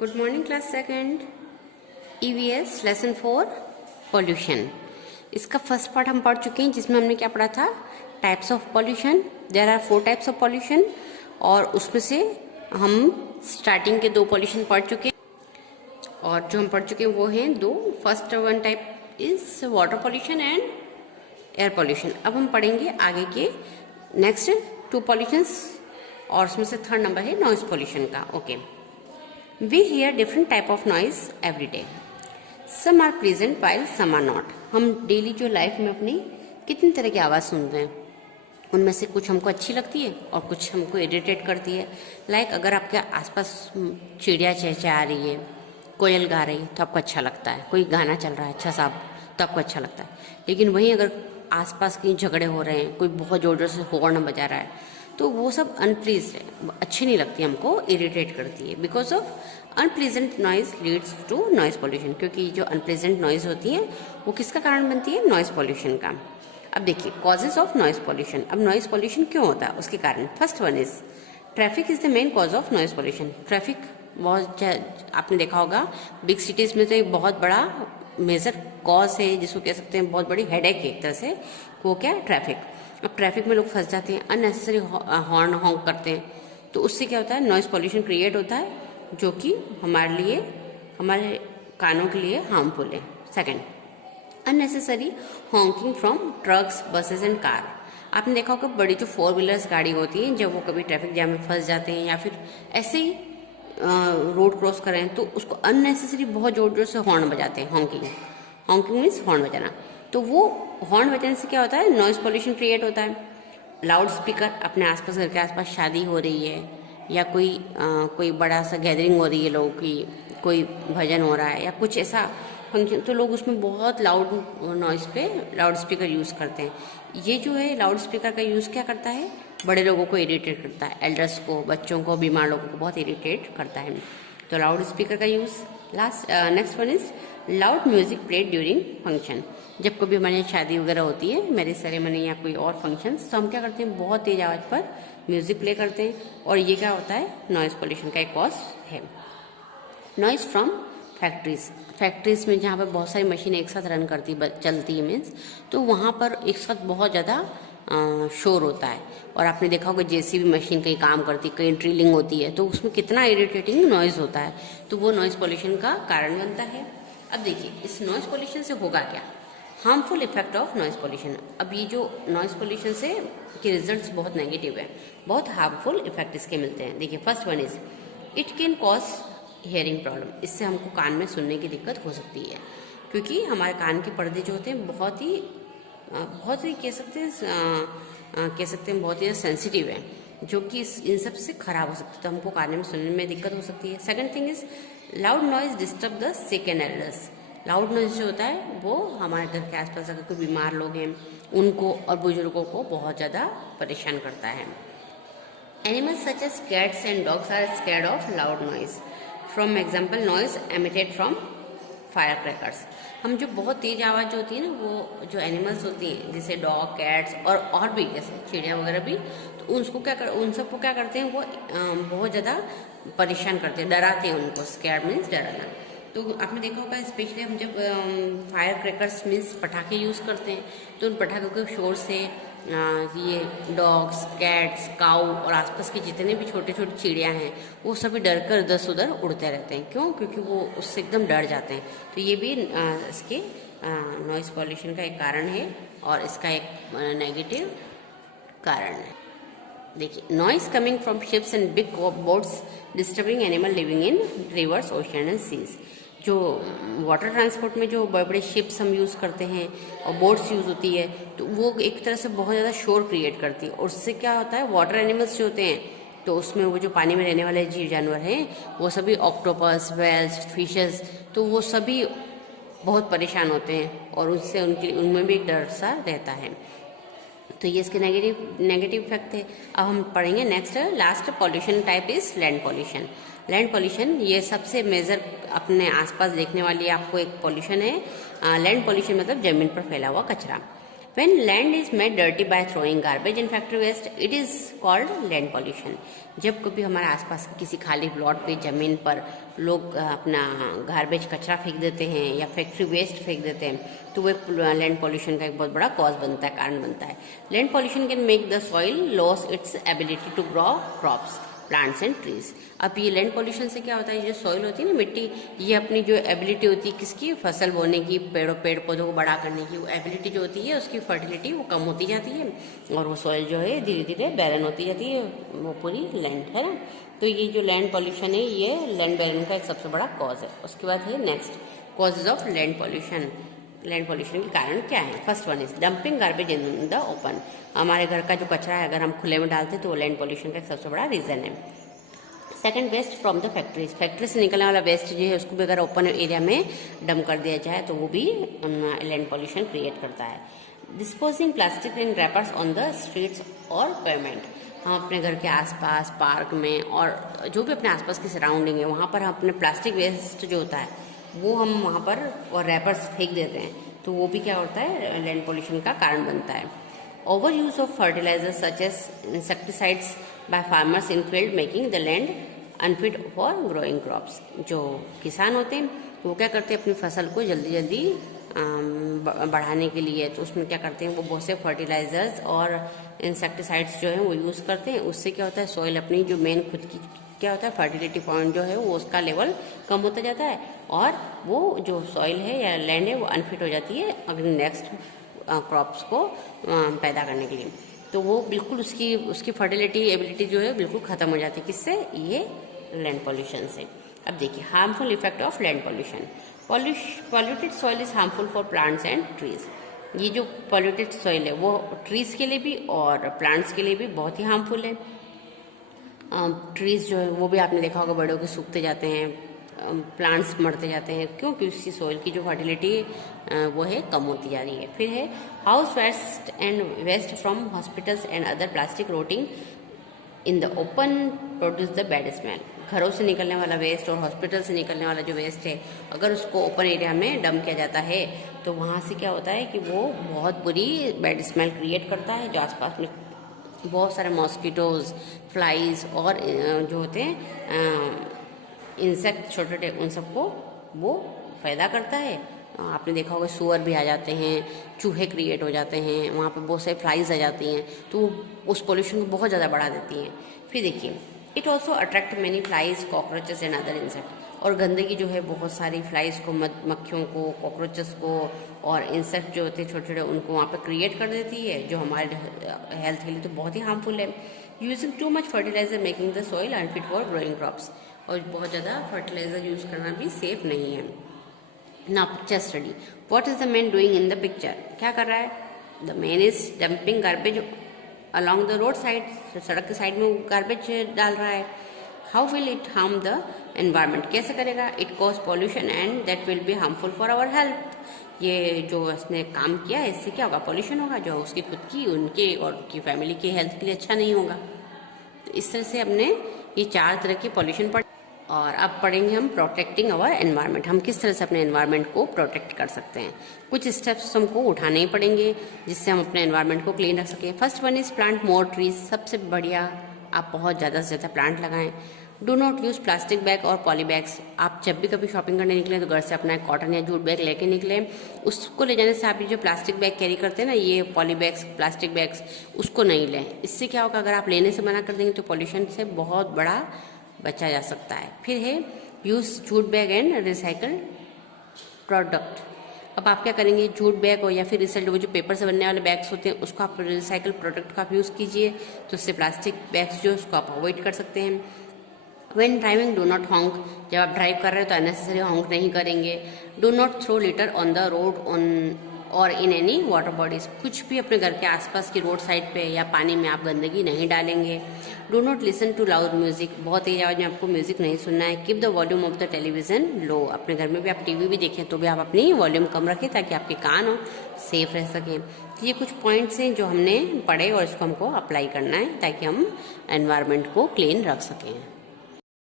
Good morning class second EVS lesson 4 pollution. इसका first part हम पढ़ चुके हैं जिसमें हमने क्या पढ़ा था, types of pollution. There are 4 types of pollution और उसमें से हम स्टार्टिंग के 2 पॉल्यूशन पढ़ चुके हैं और जो हम पढ़ चुके हैं वो हैं 2। First one type is water pollution and air pollution. अब हम पढ़ेंगे आगे के नेक्स्ट 2 पॉल्यूशंस और उसमें से थर्ड नंबर है नॉइज पॉल्यूशन का। Okay, we hear different type of noise every day. Some are pleasant while some are not. हम डेली जो लाइफ में अपनी कितनी तरह की आवाज़ सुनते हैं, उनमें से कुछ हमको अच्छी लगती है और कुछ हमको इरिटेट करती है। लाइक अगर आपके आसपास चिड़िया चहचहा रही है, कोयल गा रही है तो आपको अच्छा लगता है, कोई गाना चल रहा है अच्छा सा तो आपको अच्छा लगता है। लेकिन वहीं अगर आसपास कहीं झगड़े हो रहे हैं, कोई बहुत ज़ोर ज़ोर से हॉर्न बजा रहा है तो वो सब अनप्लीज है, अच्छी नहीं लगती, हमको इरिटेट करती है। Because of unpleasant noise leads to noise pollution, क्योंकि जो अनप्लीजेंट नॉइज होती है वो किसका कारण बनती है, नॉइज पॉल्यूशन का। अब देखिए कॉजेज ऑफ नॉइज पॉल्यूशन। अब नॉइज पॉल्यूशन क्यों होता है, उसके कारण first one is traffic is the main cause of noise pollution. Traffic बहुत आपने देखा होगा बिग सिटीज में तो एक बहुत बड़ा मेजर कॉज है, जिसको कह सकते हैं बहुत बड़ी हेडेक है एक तरह से, वो क्या है, ट्रैफिक। अब ट्रैफिक में लोग फंस जाते हैं, अननेसेसरी हॉर्न हॉन्क करते हैं, तो उससे क्या होता है, नॉइज पॉल्यूशन क्रिएट होता है जो कि हमारे लिए, हमारे कानों के लिए हार्मफुल है। Second, unnecessary honking from trucks, buses and car. आपने देखा होगा बड़ी जो 4 व्हीलर्स गाड़ी होती है, जब वो कभी ट्रैफिक जैम में फंस जाते हैं या फिर ऐसे ही रोड क्रॉस कर रहे हैं तो उसको अननेसेसरी बहुत जोर जोर से हॉर्न बजाते हैं। हॉन्किंग, हॉन्किंग मीन्स हॉर्न बजाना। तो वो हॉर्न बजाने से क्या होता है, नॉइज पॉल्यूशन क्रिएट होता है। लाउड स्पीकर, अपने आसपास, घर के आसपास शादी हो रही है या कोई बड़ा सा गैदरिंग हो रही है लोगों की, कोई भजन हो रहा है या कुछ ऐसा फंक्शन, तो लोग उसमें बहुत लाउड नॉइज पे लाउड स्पीकर यूज़ करते हैं। ये जो है लाउड स्पीकर का यूज़ क्या करता है, बड़े लोगों को इरिटेट करता है, एल्डर्स को, बच्चों को, बीमार लोगों को बहुत इरिटेट करता है। तो लाउड स्पीकर का use. Next one is loud music played during function. जब कभी हमारे यहाँ शादी वगैरह होती है, मैरिज सेरेमनी या कोई और फंक्शंस, तो हम क्या करते हैं, बहुत तेज आवाज़ पर म्यूजिक प्ले करते हैं और ये क्या होता है, नॉइज पॉल्यूशन का एक कॉज है। Noise from factories. फैक्ट्रीज में जहाँ पर बहुत सारी मशीनें एक साथ रन चलती है मीन्स, तो वहाँ पर एक साथ बहुत ज़्यादा शोर होता है। और आपने देखा होगा जेसीबी मशीन कहीं काम करती, कहीं ड्रिलिंग होती है, तो उसमें कितना इरिटेटिंग नॉइज़ होता है, तो वो नॉइज़ पॉल्यूशन का कारण बनता है। अब देखिए इस नॉइज़ पॉल्यूशन से होगा क्या, harmful effect of noise pollution. अब ये जो नॉइज़ पॉल्यूशन से के रिजल्ट्स बहुत नेगेटिव है, बहुत हार्मफुल इफेक्ट इसके मिलते हैं। देखिए first one is it can cause hearing problem. इससे हमको कान में सुनने की दिक्कत हो सकती है, क्योंकि हमारे कान के पर्दे जो होते हैं बहुत ही कह सकते हैं बहुत ही सेंसिटिव है, जो कि इन सब से खराब हो सकता है, तो हमको कान में सुनने में दिक्कत हो सकती है। Second thing is loud noise disturb the sick and elders. Loud noise जो होता है वो हमारे घर के आसपास अगर कोई बीमार लोग हैं उनको और बुजुर्गों को बहुत ज़्यादा परेशान करता है। Animals such as cats and dogs are scared of loud noise. From example noise emitted from fire crackers. हम जो बहुत तेज आवाज़ जो होती है ना, वो जो एनिमल्स होती हैं जैसे डॉग, कैट्स और भी जैसे चिड़िया वगैरह भी, तो उन सबको क्या करते हैं, वो बहुत ज़्यादा परेशान करते हैं, डराते हैं उनको। स्कैर्ड मीन्स डराना। तो आपने देखा होगा स्पेशली हम जब फायर क्रैकर्स मीन्स पटाखे यूज़ करते हैं, तो उन पटाखों के शोर से ये डॉग्स, कैट्स, काऊ और आसपास के जितने भी छोटे छोटे चिड़िया हैं वो सभी डर कर इधर उधर उड़ते रहते हैं। क्यों? क्योंकि वो उससे एकदम डर जाते हैं। तो ये भी इसके नॉइज़ पॉल्यूशन का एक कारण है और इसका एक नेगेटिव कारण है। देखिए noise coming from ships and big boats disturbing animal living in rivers, ocean and seas. जो वाटर ट्रांसपोर्ट में जो बड़े बड़े शिप्स हम यूज़ करते हैं और बोट्स यूज़ होती है, तो वो एक तरह से बहुत ज़्यादा शोर क्रिएट करती है और उससे क्या होता है, वाटर एनिमल्स जो होते हैं, तो उसमें वो जो पानी में रहने वाले जीव जानवर हैं वो सभी ऑक्टोपस, वेल्स, फिशेस, तो वो सभी बहुत परेशान होते हैं और उससे उनमें भी एक डर सा रहता है। तो ये इसके नेगेटिव इफेक्ट है। अब हम पढ़ेंगे next last pollution type is land pollution. Land pollution ये सबसे मेजर अपने आसपास देखने वाली आपको एक पॉल्यूशन है। लैंड पॉल्यूशन मतलब जमीन पर फैला हुआ कचरा। When land is made dirty by throwing garbage and factory waste, it is called land pollution. जब कभी हमारे आसपास किसी खाली प्लॉट पे ज़मीन पर लोग अपना गार्बेज कचरा फेंक देते हैं या फैक्ट्री वेस्ट फेंक देते हैं तो वो लैंड पॉल्यूशन का एक बहुत बड़ा कॉज बनता है, कारण बनता है. Land pollution can make the soil loss its ability to grow crops, plants and trees. अब ये लैंड पॉल्यूशन से क्या होता है, जो सॉइल होती है ना, मिट्टी, ये अपनी जो एबिलिटी होती है किसकी, फसल बोने की, पेड़ पौधों को बड़ा करने की, वो एबिलिटी जो होती है उसकी फर्टिलिटी वो कम होती जाती है और वो सॉइल जो है धीरे धीरे बैरन होती जाती है, वो पूरी लैंड है ना. तो ये जो लैंड पॉल्यूशन है ये लैंड बैरन का एक सबसे बड़ा कॉज है. उसके बाद है next causes of land pollution. Land pollution के कारण क्या है? First one is dumping garbage in the open. हमारे घर का जो कचरा है अगर हम खुले में डालते हैं तो वो लैंड पॉल्यूशन का एक सबसे बड़ा रीजन है. Second, waste from the factories. Factory से निकलने वाला वेस्ट जो है उसको भी अगर ओपन एरिया में डंप कर दिया जाए तो वो भी लैंड पॉल्यूशन क्रिएट करता है. Disposing plastic and rappers on the streets और पेमेंट. हम अपने घर के आसपास, पार्क में और जो भी अपने आसपास की सराउंडिंग है वहाँ पर हम अपने प्लास्टिक वेस्ट जो होता है वो हम वहाँ पर और रैपर्स फेंक देते हैं तो वो भी क्या होता है, लैंड पॉल्यूशन का कारण बनता है. Over use of fertilisers such as insecticides by farmers in field making the land unfit for growing crops. जो किसान होते हैं वो क्या करते हैं, अपनी फसल को जल्दी जल्दी बढ़ाने के लिए तो उसमें क्या करते हैं, वो बहुत से फर्टिलाइजर्स और इंसेक्टिसाइड्स जो हैं वो यूज़ करते हैं. उससे क्या होता है, सॉइल अपनी जो मेन खुद की क्या होता है फर्टिलिटी पॉइंट जो है वो उसका लेवल कम होता जाता है और वो जो सॉइल है या लैंड है वो अनफिट हो जाती है अगले नेक्स्ट क्रॉप्स को पैदा करने के लिए. तो वो बिल्कुल उसकी फर्टिलिटी एबिलिटी जो है बिल्कुल ख़त्म हो जाती है. किससे? ये लैंड पॉल्यूशन से. अब देखिए harmful effect of land pollution. Polluted soil is harmful for plants and trees. ये जो पॉल्यूटेड सॉइल है वो ट्रीज के लिए भी और प्लांट्स के लिए भी बहुत ही हार्मफुल है. ट्रीज जो है वो भी आपने देखा होगा बड़े होकर सूखते जाते हैं, प्लांट्स मरते जाते हैं. क्यों? क्योंकि उसकी सॉइल की जो फर्टिलिटी वो है कम होती जा रही है. फिर है house waste and waste from hospitals and other plastic rotting in the open produce the bad smell. घरों से निकलने वाला वेस्ट और हॉस्पिटल से निकलने वाला जो वेस्ट है अगर उसको ओपन एरिया में डंप किया जाता है तो वहाँ से क्या होता है कि वो बहुत बुरी बैड स्मेल क्रिएट करता है. जो आसपास में बहुत सारे मॉस्किटोज, फ्लाइज और जो होते हैं इंसेक्ट छोटे छोटे उन सबको वो पैदा करता है. आपने देखा होगा सुअर भी आ जाते हैं, चूहे क्रिएट हो जाते हैं, वहाँ पे बहुत सारी फ्लाइज आ जाती हैं तो उस पोल्यूशन को बहुत ज़्यादा बढ़ा देती हैं. फिर देखिए it also attract many flies, cockroaches and other insect. और गंदगी जो है बहुत सारी फ्लाइज को, मक्खियों को, कॉकरोचेस को और इंसेक्ट जो होते हैं छोटे छोटे उनको वहाँ पर क्रिएट कर देती है जो हमारे हेल्थ के लिए तो बहुत ही हार्मफुल है. Using too much fertiliser making the soil unfit for growing crops. और बहुत ज़्यादा फर्टिलाइजर यूज़ करना भी सेफ नहीं है. Now picture study. What is the man doing in the picture? क्या कर रहा है? The man is dumping garbage along the road side. सड़क के साइड में गार्बेज डाल रहा है. How will it harm the environment? कैसे करेगा? It cause pollution and that will be harmful for our health. ये जो इसने काम किया है इससे क्या होगा? पॉल्यूशन होगा जो उसकी खुद की, उनके और उनकी फैमिली के हेल्थ के लिए अच्छा नहीं होगा. तो इस तरह से हमने ये 4 तरह की पॉल्यूशन पढ़. और अब पढ़ेंगे हम प्रोटेक्टिंग आवर एनवायरनमेंट. हम किस तरह से अपने एनवायरनमेंट को प्रोटेक्ट कर सकते हैं. कुछ स्टेप्स हमको उठाने ही पड़ेंगे जिससे हम अपने एनवायरनमेंट को क्लीन रख सकें. First one is plant more trees. सबसे बढ़िया आप बहुत ज़्यादा से ज़्यादा प्लांट लगाएं. Do not use plastic bag और पॉली बैग्स. आप जब भी कभी शॉपिंग करने निकलें तो घर से अपना कॉटन या जूट बैग लेके निकलें. उसको ले जाने से आप ये जो प्लास्टिक बैग कैरी करते हैं ना, ये पॉली बैग्स, प्लास्टिक बैग्स, उसको नहीं लें. इससे क्या होगा, अगर आप लेने से मना कर देंगे तो पॉल्यूशन से बहुत बड़ा बचा जा सकता है. फिर है use jute bag and recycle product. अब आप क्या करेंगे, जूट बैग हो या फिर रिसाइकल वो जो पेपर से बनने वाले बैग्स होते हैं उसको आप रिसाइकल प्रोडक्ट का आप यूज़ कीजिए तो उससे प्लास्टिक बैग्स जो उसको आप अवॉइड कर सकते हैं. When driving do not हॉन्क. जब आप ड्राइव कर रहे हो तो अननेसेसरी हॉन्क नहीं करेंगे. Do not throw litter on the road on और इन एनी वाटर बॉडीज. कुछ भी अपने घर के आसपास की रोड साइड पे या पानी में आप गंदगी नहीं डालेंगे. Do not listen to loud music. बहुत तेज आवाज में आपको म्यूजिक नहीं सुनना है. Keep the volume of the television low. अपने घर में भी आप टीवी भी देखें तो भी आप अपनी वॉल्यूम कम रखें ताकि आपके कान हो सेफ रह सकें. तो ये कुछ पॉइंट्स हैं जो हमने पढ़े और इसको हमको अप्लाई करना है ताकि हम एनवायरनमेंट को क्लीन रख सकें.